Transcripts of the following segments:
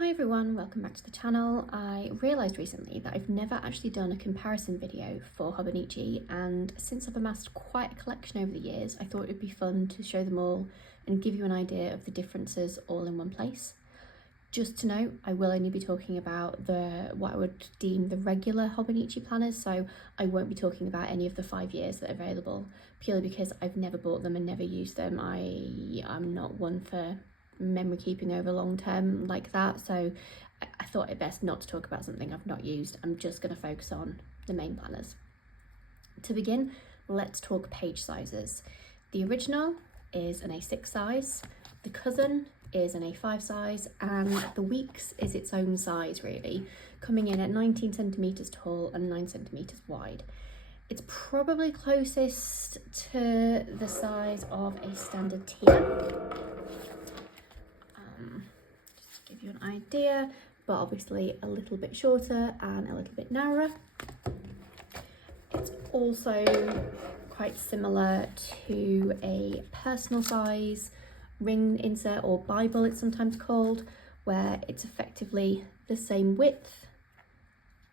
Hi everyone, welcome back to the channel. I realised recently that I've never actually done a comparison video for Hobonichi, and since I've amassed quite a collection over the years, I thought it would be fun to show them all and give you an idea of the differences all in one place. Just to note, I will only be talking about what I would deem the regular Hobonichi planners, so I won't be talking about any of the 5 years that are available, purely because I've never bought them and never used them. I'm not one for memory keeping over long term like that, so I thought it best not to talk about something I've not used. I'm just going to focus on the main planners. To begin, let's talk page sizes. The original is an A6 size, the cousin is an A5 size, and the Weeks is its own size really, coming in at 19 centimeters tall and 9 centimeters wide. It's probably closest to the size of a standard tier. Just to give you an idea, but obviously a little bit shorter and a little bit narrower. It's also quite similar to a personal size ring insert, or Bible it's sometimes called, where it's effectively the same width,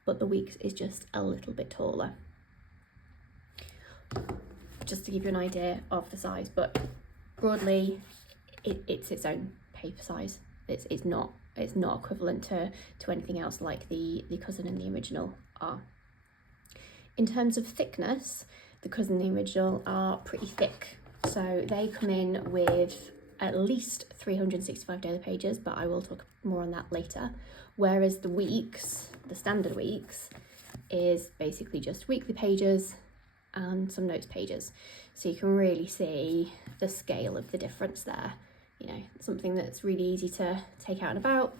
but the Weeks is just a little bit taller. Just to give you an idea of the size, but broadly it's its own paper size. It's not equivalent to anything else like the cousin and the original are. In terms of thickness, the cousin and the original are pretty thick, so they come in with at least 365 daily pages, but I will talk more on that later. Whereas the Weeks, the standard Weeks, is basically just weekly pages and some notes pages. So you can really see the scale of the difference there. You know, something that's really easy to take out and about,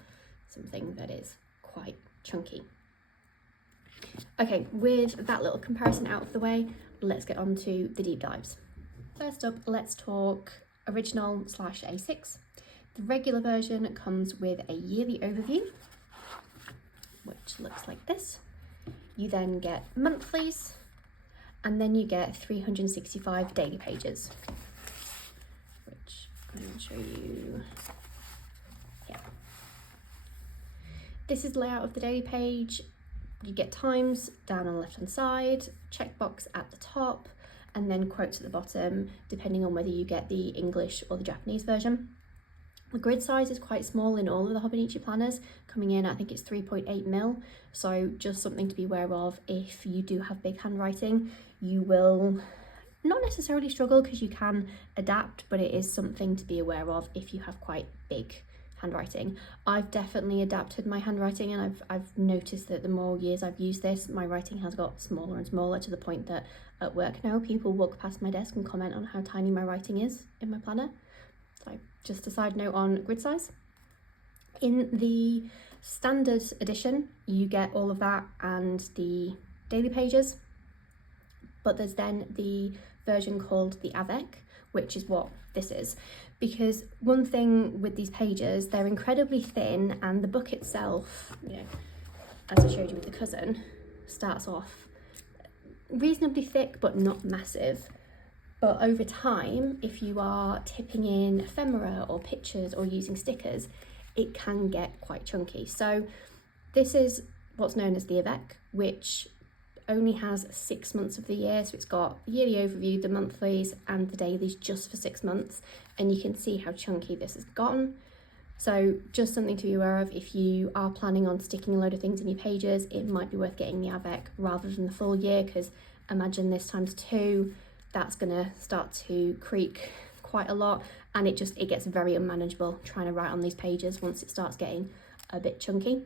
something that is quite chunky. Okay, with that little comparison out of the way, let's get on to the deep dives. First up, let's talk original / A6. The regular version comes with a yearly overview, which looks like this. You then get monthlies, and then you get 365 daily pages, which I'm going to show you here. This is the layout of the daily page. You get times down on the left hand side, checkbox at the top, and then quotes at the bottom, depending on whether you get the English or the Japanese version. The grid size is quite small in all of the Hobonichi planners, coming in, I think it's 3.8 mil. So just something to be aware of. If you do have big handwriting, you will not necessarily struggle because you can adapt, but it is something to be aware of if you have quite big handwriting. I've definitely adapted my handwriting, and I've noticed that the more years I've used this, my writing has got smaller and smaller, to the point that at work now people walk past my desk and comment on how tiny my writing is in my planner. So just a side note on grid size. In the standard edition, you get all of that and the daily pages, but there's then the version called the Avec, which is what this is. Because one thing with these pages, they're incredibly thin, and the book itself, you know, as I showed you with the cousin, starts off reasonably thick but not massive. But over time, if you are tipping in ephemera or pictures or using stickers, it can get quite chunky. So this is what's known as the Avec, which only has 6 months of the year. So it's got the yearly overview, the monthlies and the dailies just for 6 months. And you can see how chunky this has gotten. So just something to be aware of. If you are planning on sticking a load of things in your pages, it might be worth getting the Avec rather than the full year, because imagine this times 2, that's gonna start to creak quite a lot, and it gets very unmanageable trying to write on these pages once it starts getting a bit chunky.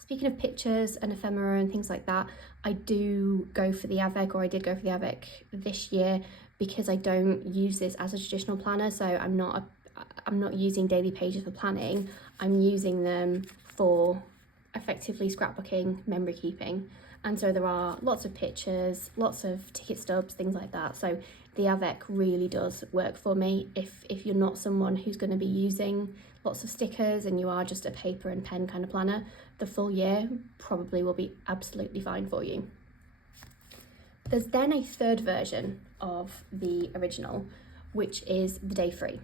Speaking of pictures and ephemera and things like that, I do go for the Avec, or I did go for the Avec this year, because I don't use this as a traditional planner. So I'm not using daily pages for planning. I'm using them for effectively scrapbooking, memory keeping. And so there are lots of pictures, lots of ticket stubs, things like that. So the Avec really does work for me. If you're not someone who's going to be using lots of stickers and you are just a paper and pen kind of planner, the full year probably will be absolutely fine for you. There's then a third version of the original, which is the day free.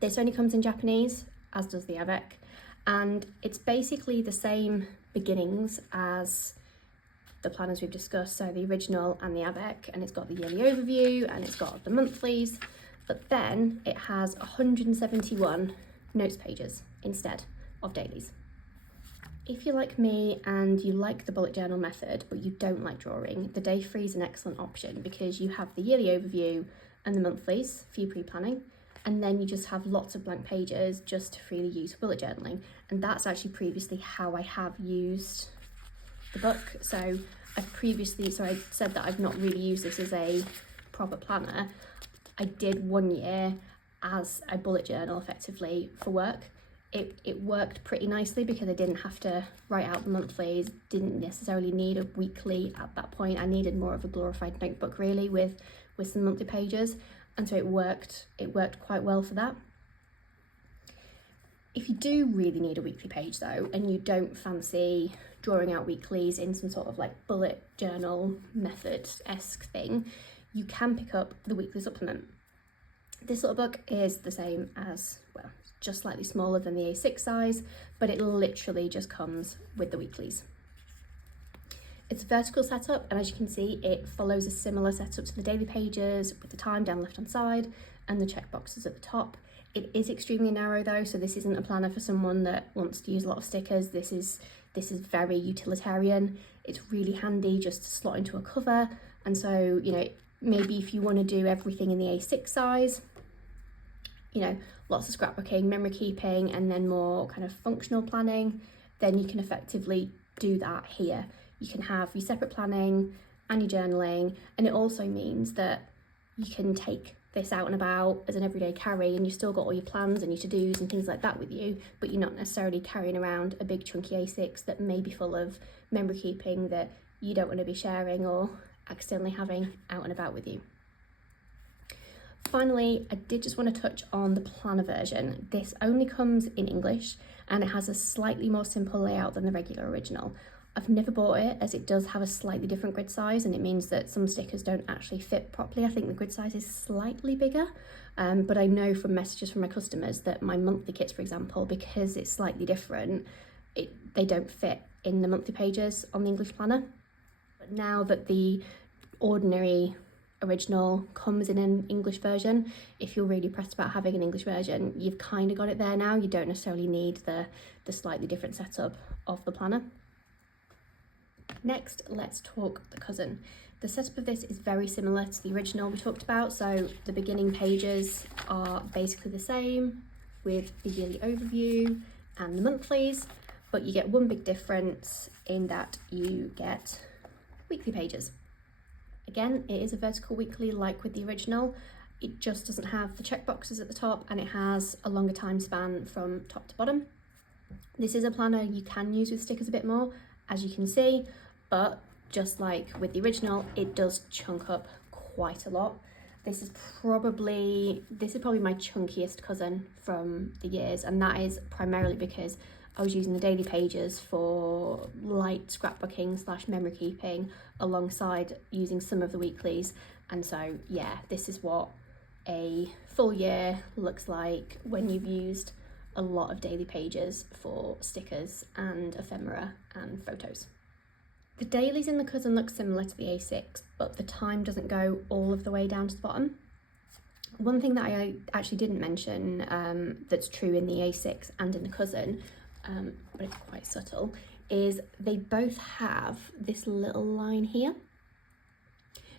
This only comes in Japanese. as does the avec. And it's basically the same beginnings as the planners we've discussed, so the original and the avec, and it's got the yearly overview and it's got the monthlies, but then it has 171 notes pages instead of dailies. If you're like me and you like the bullet journal method but you don't like drawing, the day free is an excellent option because you have the yearly overview and the monthlies for your pre-planning, and then you just have lots of blank pages just to freely use for bullet journaling. And that's actually previously how I have used the book. So I said that I've not really used this as a proper planner. I did one year as a bullet journal effectively for work. It worked pretty nicely because I didn't have to write out the monthlies, didn't necessarily need a weekly at that point. I needed more of a glorified notebook really with some monthly pages, and so it worked quite well for that. If you do really need a weekly page though, and you don't fancy drawing out weeklies in some sort of like bullet journal method-esque thing, you can pick up the weekly supplement. This little book is the same as, well, just slightly smaller than the A6 size, but it literally just comes with the weeklies. It's a vertical setup, and as you can see, it follows a similar setup to the daily pages with the time down the left-hand side and the checkboxes at the top. It is extremely narrow though, so this isn't a planner for someone that wants to use a lot of stickers. This is very utilitarian. It's really handy just to slot into a cover, and so, you know, maybe if you want to do everything in the A6 size, you know, lots of scrapbooking, memory keeping, and then more kind of functional planning, then you can effectively do that here. You can have your separate planning and your journaling, and it also means that you can take this out and about as an everyday carry, and you've still got all your plans and your to-dos and things like that with you, but you're not necessarily carrying around a big chunky A6 that may be full of memory keeping that you don't want to be sharing or accidentally having out and about with you. Finally, I did just want to touch on the planner version. This only comes in English and it has a slightly more simple layout than the regular original. I've never bought it as it does have a slightly different grid size, and it means that some stickers don't actually fit properly. I think the grid size is slightly bigger, but I know from messages from my customers that my monthly kits, for example, because it's slightly different, they don't fit in the monthly pages on the English planner. But now that the ordinary original comes in an English version, if you're really pressed about having an English version, you've kind of got it there now. You don't necessarily need the slightly different setup of the planner. Next, let's talk the cousin. The setup of this is very similar to the original we talked about, so the beginning pages are basically the same with the yearly overview and the monthlies, but you get one big difference in that you get weekly pages. Again, it is a vertical weekly like with the original. It just doesn't have the checkboxes at the top, and it has a longer time span from top to bottom. This is a planner you can use with stickers a bit more, as you can see, but just like with the original, it does chunk up quite a lot. This is probably my chunkiest cousin from the years, and that is primarily because I was using the daily pages for light scrapbooking / memory keeping alongside using some of the weeklies. And so yeah, this is what a full year looks like when you've used a lot of daily pages for stickers and ephemera and photos. The dailies in the cousin look similar to the A6, but the time doesn't go all of the way down to the bottom. One thing that I actually didn't mention that's true in the A6 and in the cousin, but it's quite subtle, is they both have this little line here.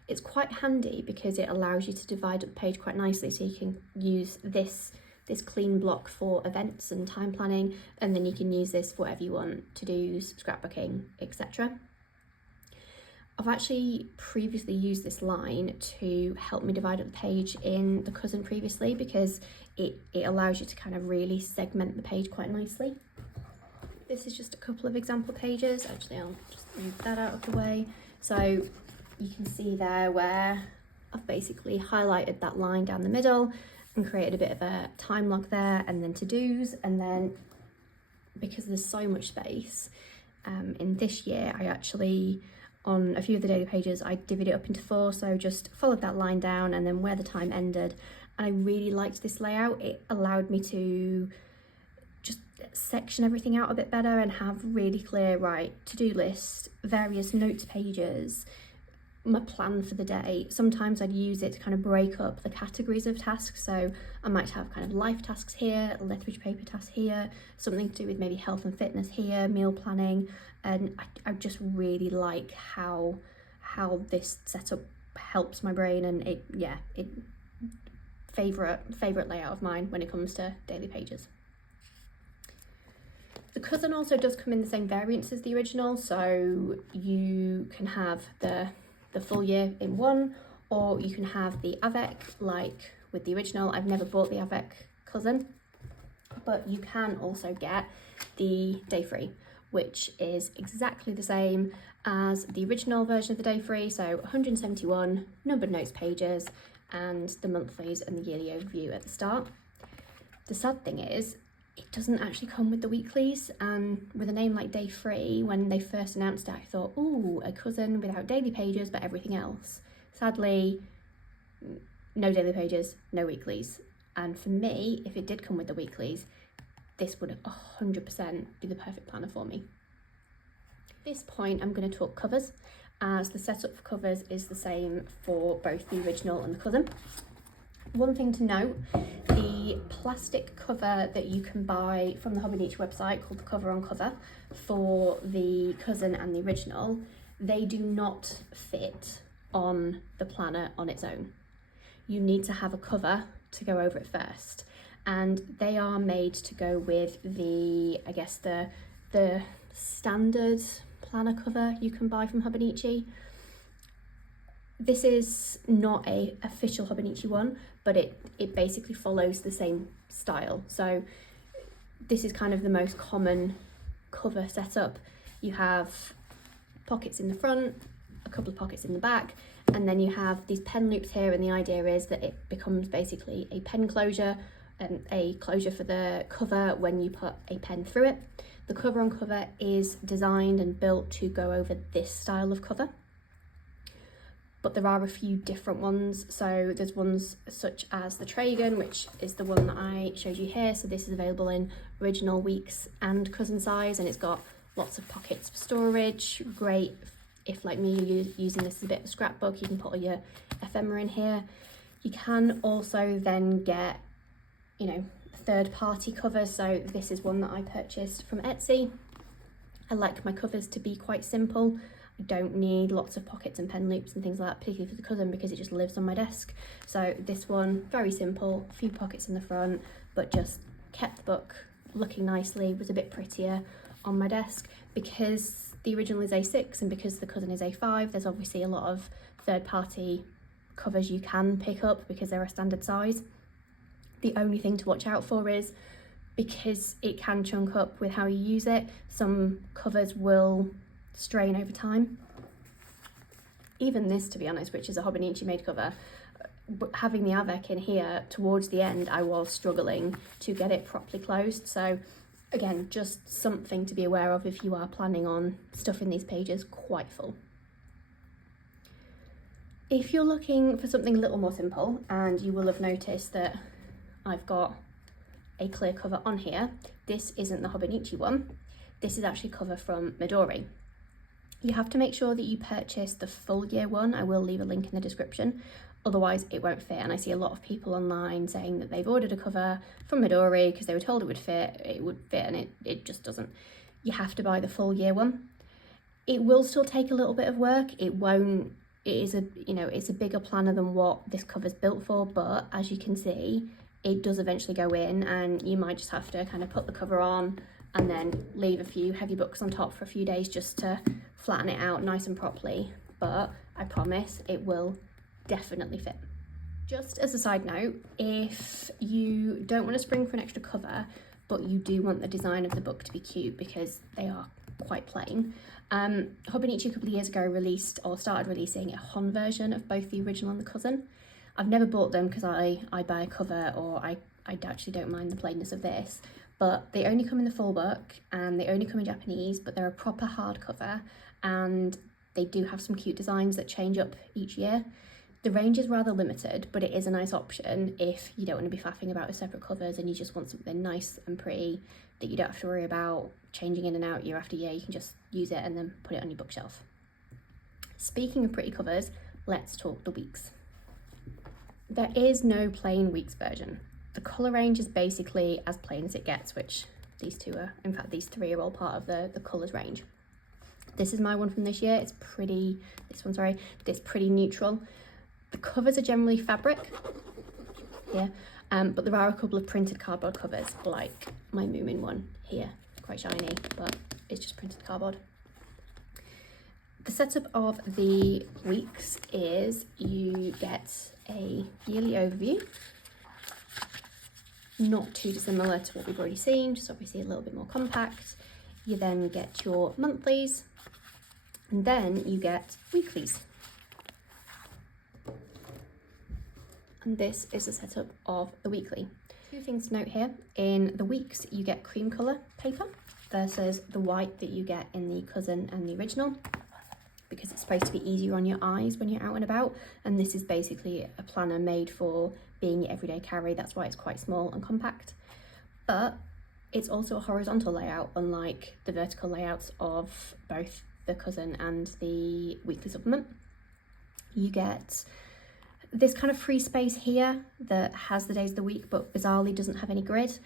It's quite handy because it allows you to divide up the page quite nicely, so you can use this clean block for events and time planning, and then you can use this for whatever you want, to-dos, scrapbooking, etc. I've actually previously used this line to help me divide up the page in the cousin previously, because it allows you to kind of really segment the page quite nicely. This is just a couple of example pages. Actually, I'll just move that out of the way. So you can see there where I've basically highlighted that line down the middle and created a bit of a time log there, and then to-dos, and then because there's so much space in this year, I actually, on a few of the daily pages, I divvied it up into 4, so just followed that line down and then where the time ended. And I really liked this layout. It allowed me to section everything out a bit better and have really clear, right, to-do list, various notes pages, my plan for the day. Sometimes I'd use it to kind of break up the categories of tasks. So I might have kind of life tasks here, letterage paper tasks here, something to do with maybe health and fitness here, meal planning. And I just really like how this setup helps my brain, and it favorite layout of mine when it comes to daily pages. The cousin also does come in the same variants as the original, so you can have the full year in one, or you can have the avec like with the original. I've never bought the avec cousin, but you can also get the day free, which is exactly the same as the original version of the day free. So 171 numbered notes pages and the monthlies and the yearly overview at the start. The sad thing is, it doesn't actually come with the weeklies, and with a name like Day Free, when they first announced it, I thought, ooh, a cousin without daily pages but everything else. Sadly, no daily pages, no weeklies. And for me, if it did come with the weeklies, this would 100% be the perfect planner for me. At this point, I'm going to talk covers, as the setup for covers is the same for both the original and the cousin. One thing to note, the plastic cover that you can buy from the Hobonichi website called the Cover on Cover for the cousin and the original, they do not fit on the planner on its own. You need to have a cover to go over it first, and they are made to go with the, I guess, the standard planner cover you can buy from Hobonichi. This is not a official Hobonichi one, but it basically follows the same style. So this is kind of the most common cover setup. You have pockets in the front, a couple of pockets in the back, and then you have these pen loops here, and the idea is that it becomes basically a pen closure and a closure for the cover when you put a pen through it. The cover on cover is designed and built to go over this style of cover, but there are a few different ones. So there's ones such as the Tragan, which is the one that I showed you here. So this is available in original, weeks and cousin size, and it's got lots of pockets for storage. Great if, like me, you're using this as a bit of a scrapbook. You can put all your ephemera in here. You can also then get, you know, third-party covers. So this is one that I purchased from Etsy. I like my covers to be quite simple. I don't need lots of pockets and pen loops and things like that, particularly for the cousin, because it just lives on my desk. So this one, very simple, a few pockets in the front, but just kept the book looking nicely, was a bit prettier on my desk. Because the original is A6 and because the cousin is A5, there's obviously a lot of third-party covers you can pick up because they're a standard size. The only thing to watch out for is, because it can chunk up with how you use it, some covers will strain over time. Even this, to be honest, which is a Hobonichi made cover, having the avec in here towards the end, I was struggling to get it properly closed. So again, just something to be aware of if you are planning on stuffing these pages quite full. If you're looking for something a little more simple, and you will have noticed that I've got a clear cover on here, this isn't the Hobonichi one. This is actually cover from Midori. You have to make sure that you purchase the full year one. I will leave a link in the description, otherwise it won't fit. And I see a lot of people online saying that they've ordered a cover from Midori because they were told it would fit, and it just doesn't. You have to buy the full year one. It will still take a little bit of work. It's a bigger planner than what this cover's built for, but as you can see, it does eventually go in, and you might just have to kind of put the cover on and then leave a few heavy books on top for a few days just to flatten it out nice and properly. But I promise it will definitely fit. Just as a side note, if you don't want to spring for an extra cover, but you do want the design of the book to be cute because they are quite plain, Hobonichi a couple of years ago started releasing a Hon version of both the original and the cousin. I've never bought them because I buy a cover, or I actually don't mind the plainness of this, but they only come in the full book and they only come in Japanese, but they're a proper hardcover and they do have some cute designs that change up each year. The range is rather limited, but it is a nice option if you don't want to be faffing about with separate covers and you just want something nice and pretty that you don't have to worry about changing in and out year after year. You can just use it and then put it on your bookshelf. Speaking of pretty covers, let's talk the Weeks. There is no plain Weeks version. The colour range is basically as plain as it gets, which these two are, in fact these three are all part of the colours range. This is my one from this year. It's pretty neutral. The covers are generally fabric, but there are a couple of printed cardboard covers, like my Moomin one here, quite shiny, but it's just printed cardboard. The setup of the Weeks is you get a yearly overview, not too dissimilar to what we've already seen, just obviously a little bit more compact. You then get your monthlies, and then you get weeklies. And this is the setup of the weekly. Two things to note here. In the Weeks, you get cream colour paper versus the white that you get in the cousin and the original, because it's supposed to be easier on your eyes when you're out and about. And this is basically a planner made for being your everyday carry. That's why it's quite small and compact. But it's also a horizontal layout, unlike the vertical layouts of both the cousin and the weekly supplement. You get this kind of free space here that has the days of the week, but bizarrely doesn't have any grid.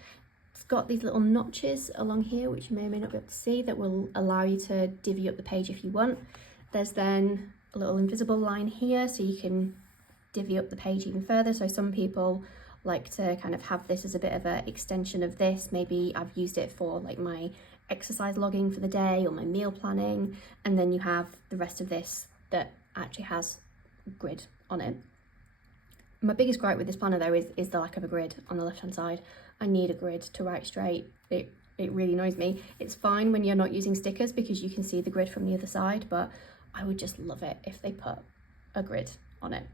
It's got these little notches along here, which you may or may not be able to see, that will allow you to divvy up the page if you want. There's then a little invisible line here, so you can divvy up the page even further. So some people like to kind of have this as a bit of an extension of this. Maybe I've used it for like my exercise logging for the day or my meal planning, and then you have the rest of this that actually has grid on it. My biggest gripe with this planner though is the lack of a grid on the left hand side. I need a grid to write straight. It really annoys me. It's fine when you're not using stickers because you can see the grid from the other side, but I would just love it if they put a grid on it.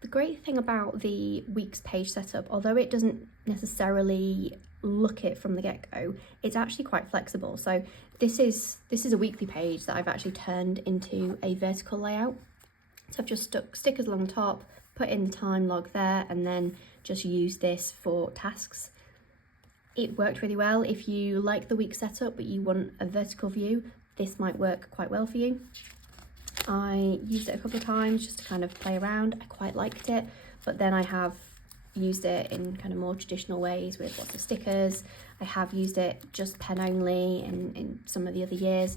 The great thing about the Weeks page setup, although it doesn't necessarily look it from the get-go, it's actually quite flexible. So this is a weekly page that I've actually turned into a vertical layout. So I've just stuck stickers along the top, put in the time log there, and then just use this for tasks. It worked really well. If you like the week setup but you want a vertical view, this might work quite well for you. I used it a couple of times just to kind of play around. I quite liked it, but then I have used it in kind of more traditional ways with lots of stickers. I have used it just pen only in some of the other years.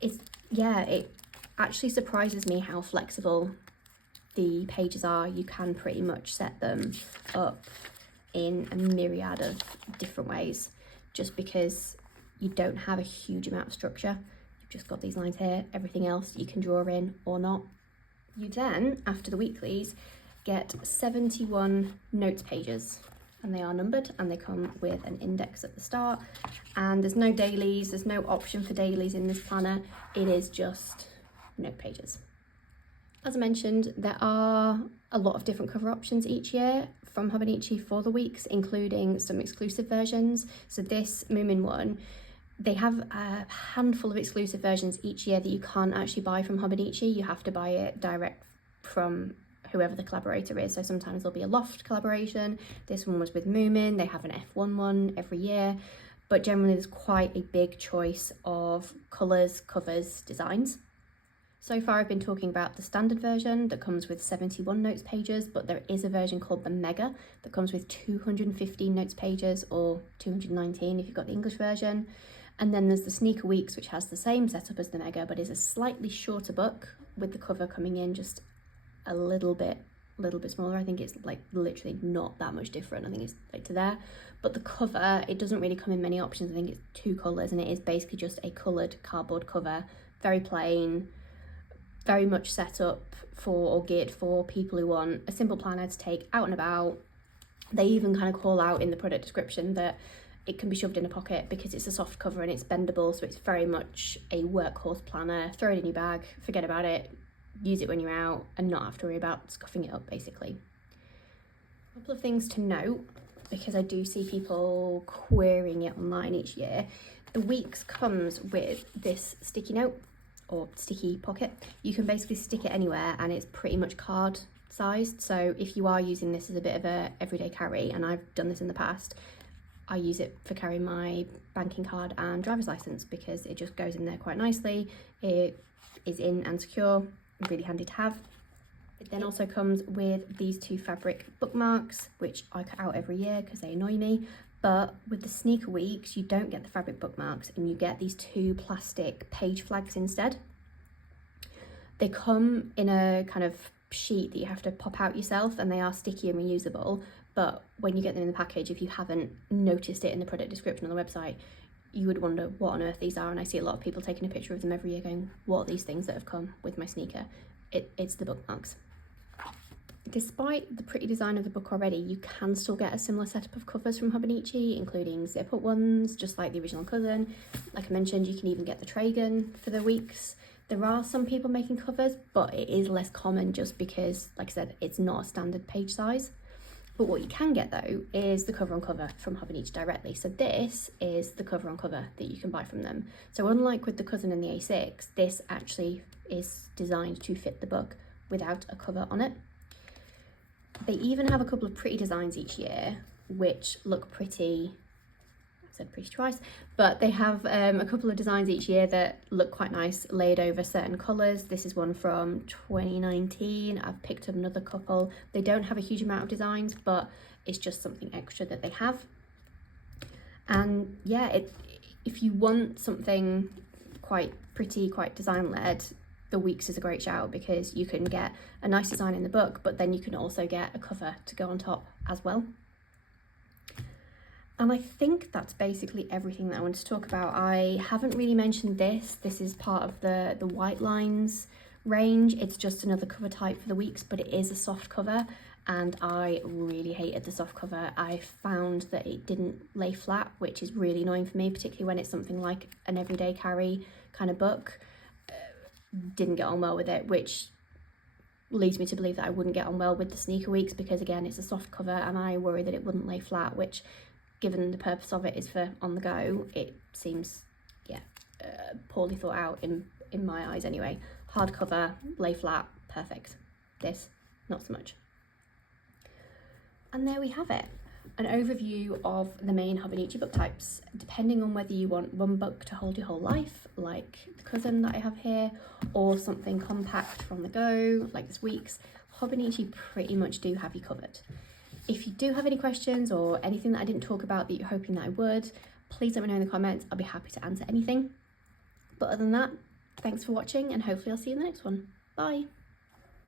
It actually surprises me how flexible the pages are. You can pretty much set them up in a myriad of different ways, just because you don't have a huge amount of structure. You've just got these lines here. Everything else you can draw in or not. You then, after the weeklies, get 71 notes pages, and they are numbered and they come with an index at the start. And there's no dailies, there's no option for dailies in this planner. It is just note pages. As I mentioned, there are a lot of different cover options each year from Hobonichi for the weeks, including some exclusive versions. So this Moomin one, they have a handful of exclusive versions each year that you can't actually buy from Hobonichi. You have to buy it direct from whoever the collaborator is. So sometimes there'll be a Loft collaboration. This one was with Moomin. They have an F1 one every year, but generally there's quite a big choice of colours, covers, designs. So far I've been talking about the standard version that comes with 71 notes pages, but there is a version called the Mega that comes with 215 notes pages, or 219 if you've got the English version. And then there's the Sneaker Weeks, which has the same setup as the Mega, but is a slightly shorter book, with the cover coming in just a little bit smaller. I think it's like literally not that much different. I think it's like to there. But the cover, it doesn't really come in many options. I think it's 2 colours, and it is basically just a coloured cardboard cover, very plain, very much set up for or geared for people who want a simple planner to take out and about. They even kind of call out in the product description that it can be shoved in a pocket because it's a soft cover and it's bendable, so it's very much a workhorse planner. Throw it in your bag, forget about it, use it when you're out and not have to worry about scuffing it up, basically. A couple of things to note, because I do see people querying it online each year. The Weeks comes with this sticky note or sticky pocket. You can basically stick it anywhere and it's pretty much card sized. So if you are using this as a bit of a everyday carry, and I've done this in the past, I use it for carrying my banking card and driver's license because it just goes in there quite nicely. It is in and secure, really handy to have. It then also comes with these 2 fabric bookmarks, which I cut out every year because they annoy me. But with the Sneaker Weeks, you don't get the fabric bookmarks and you get these 2 plastic page flags instead. They come in a kind of sheet that you have to pop out yourself, and they are sticky and reusable. But when you get them in the package, if you haven't noticed it in the product description on the website, you would wonder what on earth these are. And I see a lot of people taking a picture of them every year going, what are these things that have come with my sneaker? It's the bookmarks. Despite the pretty design of the book already, you can still get a similar setup of covers from Hobonichi, including zip-up ones, just like the original cousin. Like I mentioned, you can even get the Tragan for the weeks. There are some people making covers, but it is less common just because, like I said, it's not a standard page size. But what you can get though is the cover on cover from Hobonichi directly. So this is the cover on cover that you can buy from them. So unlike with the cousin and the A6, this actually is designed to fit the book without a cover on it. They even have a couple of pretty designs each year, which look pretty, I said pretty twice, but they have a couple of designs each year that look quite nice, laid over certain colours. This is one from 2019. I've picked up another couple. They don't have a huge amount of designs, but it's just something extra that they have. And yeah, if you want something quite pretty, quite design-led, the Weeks is a great shout because you can get a nice design in the book, but then you can also get a cover to go on top as well. And I think that's basically everything that I wanted to talk about. I haven't really mentioned this. This is part of the White Lines range. It's just another cover type for the Weeks, but it is a soft cover, and I really hated the soft cover. I found that it didn't lay flat, which is really annoying for me, particularly when it's something like an everyday carry kind of book. Didn't get on well with it, which leads me to believe that I wouldn't get on well with the Sneaker Weeks because, again, it's a soft cover and I worry that it wouldn't lay flat, which, given the purpose of it is for on the go, it seems, yeah, poorly thought out in my eyes anyway. Hardcover, lay flat, perfect. This, not so much. And there we have it. An overview of the main Hobonichi book types. Depending on whether you want one book to hold your whole life, like the cousin that I have here, or something compact from the go, like this Week's, Hobonichi pretty much do have you covered. If you do have any questions or anything that I didn't talk about that you're hoping that I would, please let me know in the comments. I'll be happy to answer anything. But other than that, thanks for watching and hopefully I'll see you in the next one. Bye!